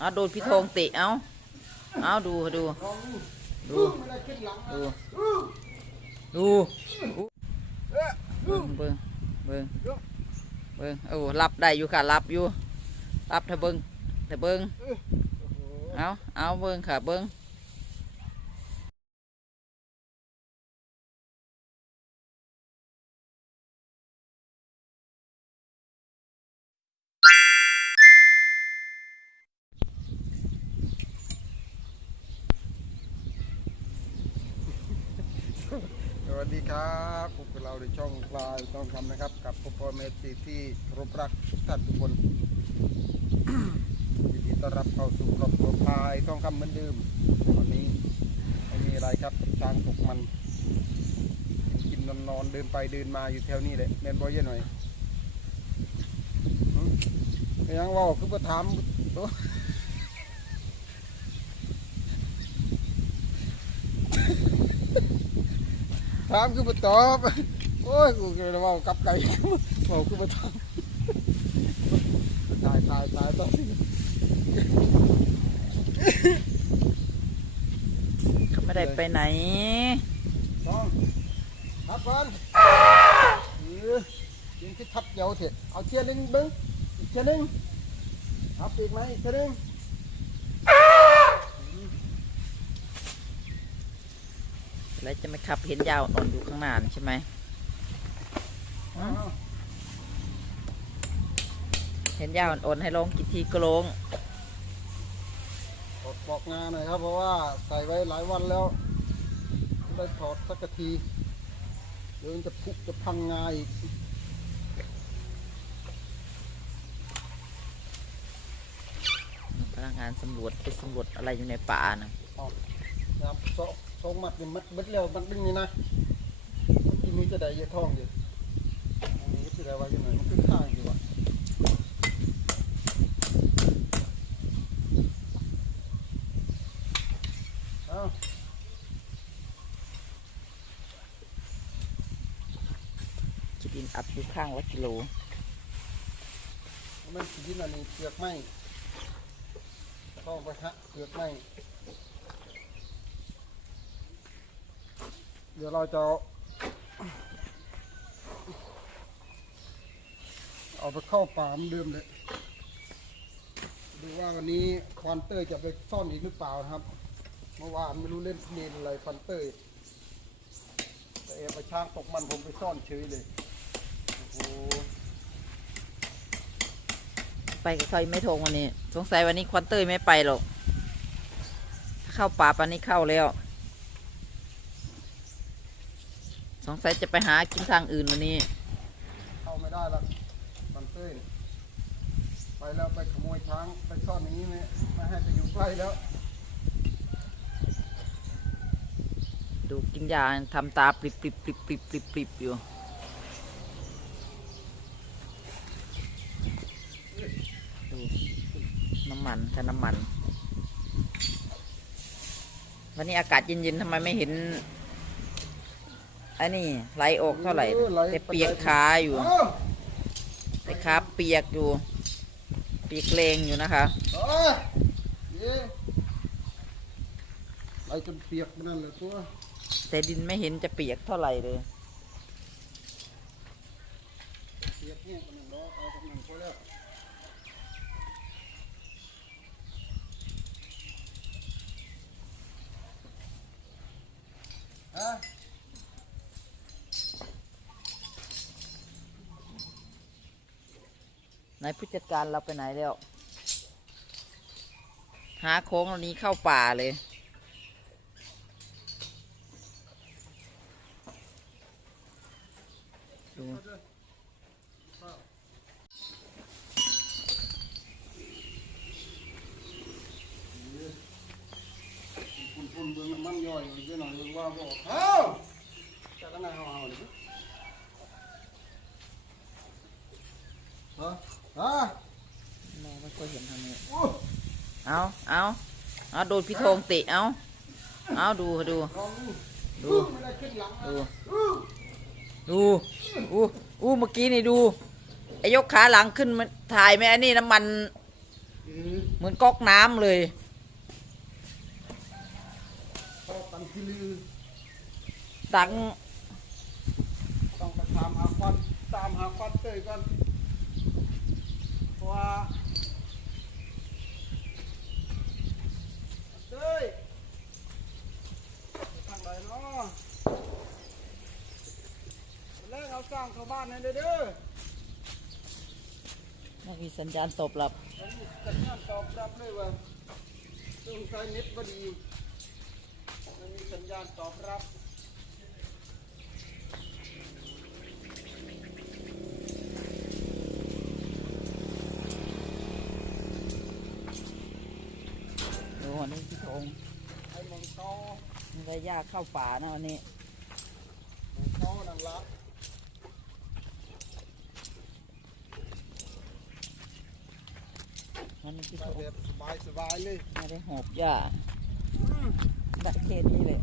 เอาโดนพี่ธงเตะเอาเอาดูดูดูดูดูเบิ้งเบิ้งเบิ้งเบิ้งโอ้รับได้อยู่ค่ะรับอยู่รับถ้าเบิ้งถ้าเบิ้งโอ้โหเอาเอาเบิ้งค่ะเบิ้ง สวัสดีครับพวกบเราในช่องปลายต้องทำนะครับ กับพ่อพ่อเมสซี่ที่ครบรักทุกท่านทุกคนยินดีต้อนรับเข้าสู่ครอบครัวพายต้องคำเหมือนเดิมวันนี้ไม่มีอะไรครับช้างตกมัน กินนอนนอนเดินไปเดินมาอยู่แถวนี้แหละแมนบอยเยอะหน่อยหึเป็นยังว่าคือมาถาม ถามคือมาตอบ โอ้ย กูก็เลยเว่ากับไก่เว่าคือมาถามตายตายตายตายเขาไม่ได้ไปไหนต้องทับก่อนเออยิงที่ทับเดียวเถอะเอาเทียนหนึงเบิ้งเทียนหนึงทับอีกไหมเทียนหนึง แล้วจะไม่ขับเห็นยาวอ่อนอยู่ข้างหน้านี่ใช่ไหมเอาเห็นยาวอ่อนๆให้ลงกี่ทีก็ลงถอดปลอกงานหน่อยครับ เพราะว่าใส่ไว้หลายวันแล้วไม่ได้ถอดสักทีเดี๋ยวมันจะพุจะพังงาอีกพนักงานสำรวจไปสำรวจอะไรอยู่ในป่านะนะครับสอง สองหมัดนี่มัดเบิดเร็วมัดดึงนี่นะทีนี้จะได้เยอะท้องอยู่อันนี้จะได้ว่าอย่างไรมันขึ้นข้างอยู่ว่ะเอ้าคิดดินอัดอยู่ข้างละกิโลมันสีดินอันนี้เปลือกไม้เข้าไปฮะเปลือกไม้ เดี๋ยวเราจะเอาไปเข้าป่าเหมือนเดิมเลย ดูว่าวันนี้ควันเตอร์จะไปซ่อนอีกหรือเปล่านะครับ เมื่อวานไม่รู้เล่นเนนอะไรควันเตอร์แต่เอไปช้างตกมันผมไปซ่อนเฉยเลย โอ้โหไปกับใครไม่โทงวันนี้ สงสัยวันนี้ควันเตอร์ไม่ไปหรอกถ้าเข้าป่าป่านนี้เข้าแล้ว ส งสัยจะไปหากินทางอื่นวันนี้ เข้าไม่ได้ละควันเตอร์เนี่ยไปแล้วไปขโมยช้างไปซ่อนอย่างนี้เนี่ยไม่ให้ไปอยู่ใกล้แล้ว ดูกินยาทำตาปริบปริบปริบปริบปริบปริบอยู่ ดูน้ำมันแค่น้ำมัน วันนี้อากาศเย็นๆทำไมไม่เห็นไอ้นี่ไหลออกเท่าไหร่ออไหล แต่เปียกขาอยู่เอ้าแต่ขาเปียกอยู่ เปียกเลงอยู่นะคะ เอ้ยเย้ไหลจนเปียกนั่นแหละตัวแต่ดินไม่เห็นจะเปียกเท่าไหร่เลย เปียกเนี่ยกันหนึ่งล้อเอากันหนึ่งพอแล้วฮะ นายผู้จัดการเราไปไหนแล้ว หาโค้งเหล่านี้เข้าป่าเลย ดูคุณคุณเบิ่งมันย่อยอยู่ด้วยหน่อยว่าบอกเอ้าจะกันไหนเอาเอาดิฮะฮะ มองไม่ค่อยเห็นทางนี้ โอ้ เอาเอาเอา โดนพี่ธงเตะเอาเอาดูดูดูดูดูอู้อู้เมื่อกี้นี่ดูไอ้ยกขาหลังขึ้นมาถ่ายไหมอันนี้น้ำมันเหมือนก๊อกน้ำเลยตังต้องไปตามหาควันตามหาควันเตยก่อนเพราะว่าเต้ยไปทางไหนเนาะแรกเอาสร้างเข้าบ้านให้เด้อเด้อ ไม่มี สัญญาณตอบรับอันนี้สัญญาณตอบรับเลยว่าซึ่งใช้เน็ตก็ดีไม่มีสัญญาณตอบรับดูวันนี้พี่ธงไอ้แมงโตมีระยะเข้าป่านะวันนี้แมงโตนังละ วั นนี้พี่ไปธงแบบสบายสบายเลยไม่ได้หอบหญ้าดักเคนี้เลย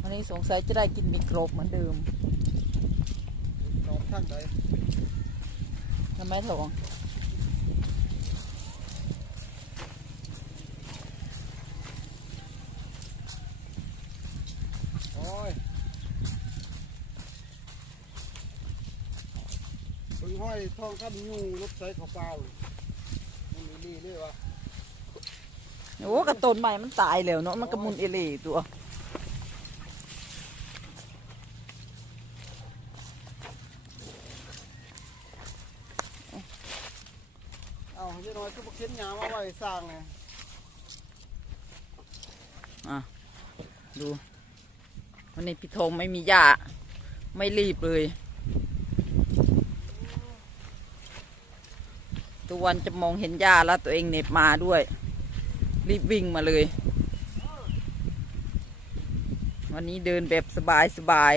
วันนี้สงสัยจะได้กินมีกรบเหมือนเดิมนอนท่านใดทำไมถอง โอ้ยเพิ่งห้ อยทองคำยูรถไฟเขาเปล่ามันมีนี่เลยวะโอ้กระต้นใหม่มันตายแล้วเนาะมันกระมุนเอเหล่ตัวเอาเยอะน้อยก็บอกเข็นยามาไว้สร้างไงดูวันนี้พี่ธงไม่มีหญ้าไม่รีบเลย ตัววันจะมองเห็นหญ้าแล้วตัวเองเหน็บมาด้วย รีบวิ่งมาเลย วันนี้เดินแบบสบายสบาย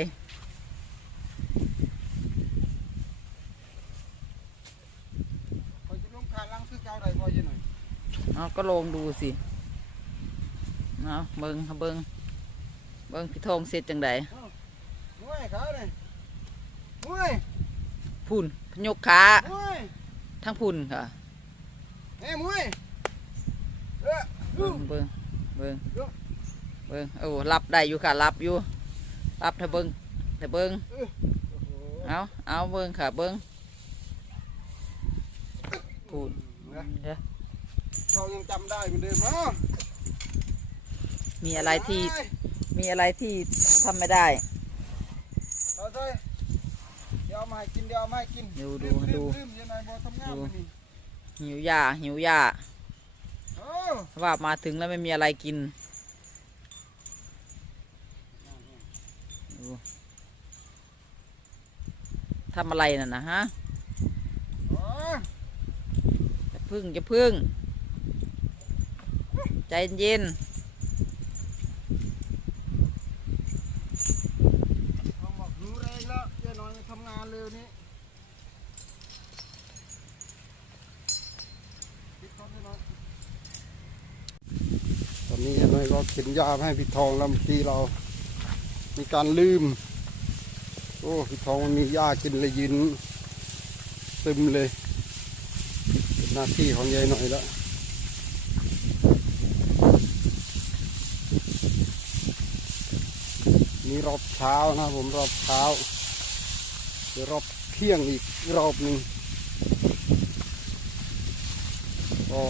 คอยจะลงขาลังซื้อเก่าใดพอเยอะหน่อยเอาก็ลองดูสิเอาเบิงเบิงเบิงพี่ธงเสร็จจังไดมวยเขาเลยมวยพุ่นพยกขามุ้ย ทั้งพุ่นค่ะเฮ้ยมุ้ยเออเบิงเบิงเบิงเบิงโอ้รับได้อยู่ค่ะรับอยู่รับถ้าเบิงถ้าเบิงโอ้โหเอาเอาเบิงค่ะเบิงพูดนะเดี๋ยวเขายังจำได้เหมือนเดิมเนาะมีอะไรที่มีอะไรที่ทำไม่ได้เอาใจเดี๋ยวเอา มาให้กินเดี๋ยวเอามาให้กินดูลืดูมลืดูมลืมยังไงบอทำงานมานี่หิวหญ้าหิวหญ้าโอ้ว่ามาถึงแล้วไม่มีอะไรกินดูทำอะไรน่ะนะฮะโอ้จะพึ่งจะพึ่ง ใจเย็น เขาบอกหิวแรงแล้วเจ๊น้อยมาทำงานเร็วนี้ปิดก่อนเจ๊น้อยตอนนี้เจ๊น้อย ก็เข็นยามาให้พี่ทองแล้วเมื่อกี้เรา มีการลืม โอ้พี่ทองมันมียากินเลยยืนซึมเลยเป็นหน้าที่ของยายหน่อยแล้วนี่รอบเช้านะผมรอบเช้าเดี๋ยวรอบเที่ยงอีกรอบหนึ่งก็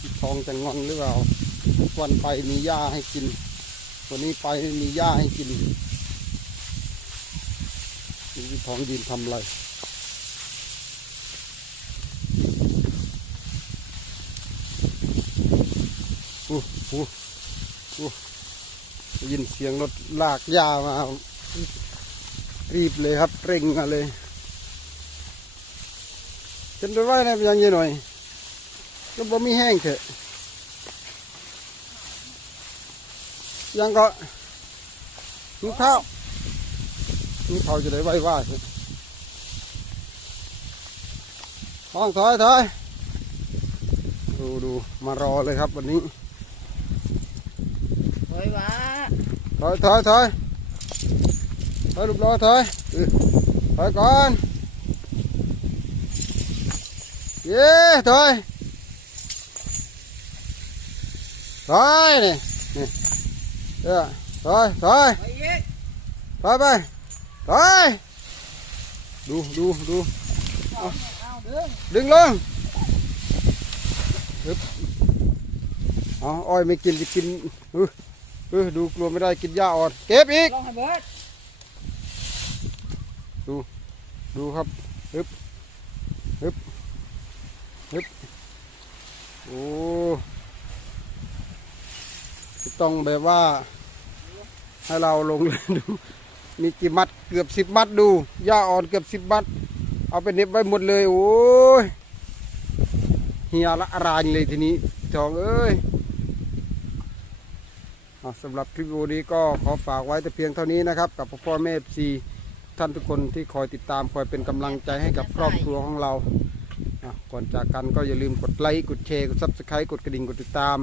พี่ทอง จะงอนหรือเปล่าวันไปมีหญ้าให้กิน วันนี้ไปมีหญ้าให้กินนี่พี่ทองยืนทำอะไรอู้หูอู้ยินเสียงรถลากหญ้ามารีบเลยครับเร่งมาเลยจนไปไว้นะยังยี่หน่อยก็บ่มีแห้งเถอะ ยังก็ดูข้าวดูข้าวจะได้ไว้ว่าเถอะห้องถอยถอยดูดูมารอเลยครับวันนี้ถอยวะถอยถอยถอยถอยลูกล้อถอยเออถอยก่อนเย้ถอยถอยนี่นี่ เออถอยถอยไปอีกถอยไปถอยดูดูดูดึงลงฮึบเอาอ้อยไม่กินจะกินเออเออดูกลัวไม่ได้กินหญ้าอ่อนเก็บอีกลองให้เบิดดูครับฮึบฮึบฮึบโอ้ต้องแบบว่า ให้เราลงเลยดู มีกี่มัดเกือบสิบมัดดูหญ้าอ่อนเกือบสิบมัด เอาไปเน็บไว้หมดเลย โอ้ยเฮียละอารานเลยทีนี้จองเอ้ยสำหรับคลิปวิดีโอนี้ก็ขอฝากไว้แต่เพียงเท่านี้นะครับ กับพ่อแม่ซีท่านทุกคนที่คอยติดตามคอยเป็นกำลังใจให้กับครอบครัวของเรา ก่อนจากกันก็อย่าลืมกดไลค์ กดแชร์ กดซับสไครต์กดกระดิ่ง กดติดตาม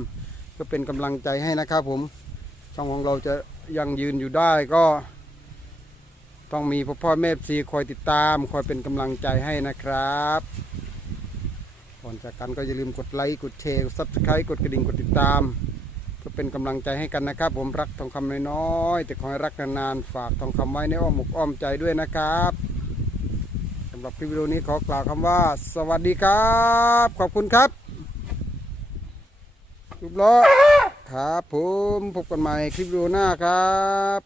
ก็เป็นกำลังใจให้นะครับผม ช่องของเราจะ ยังยืนอยู่ได้ก็ ต้องมีพ่อพ่อแม่ซีคอยติดตาม คอยเป็นกำลังใจให้นะครับก่อนจากกันก็อย่าลืมกดไลค์กดแชร์กดซับสไครต์กดกระดิ่งกดติดตามก็เป็นกำลังใจให้กันนะครับ ผมรักทองคำน้อยๆแต่ขอให้รักนานๆฝากทองคำไว้ในอ้อมอกอ้อมใจด้วยนะครับสำหรับคลิปวิดีโอนี้ขอกล่าวคำว่า สวัสดีครับ ขอบคุณครับรูปล้อ ครับผมพบกันใหม่คลิปวิดีโอหน้าครับ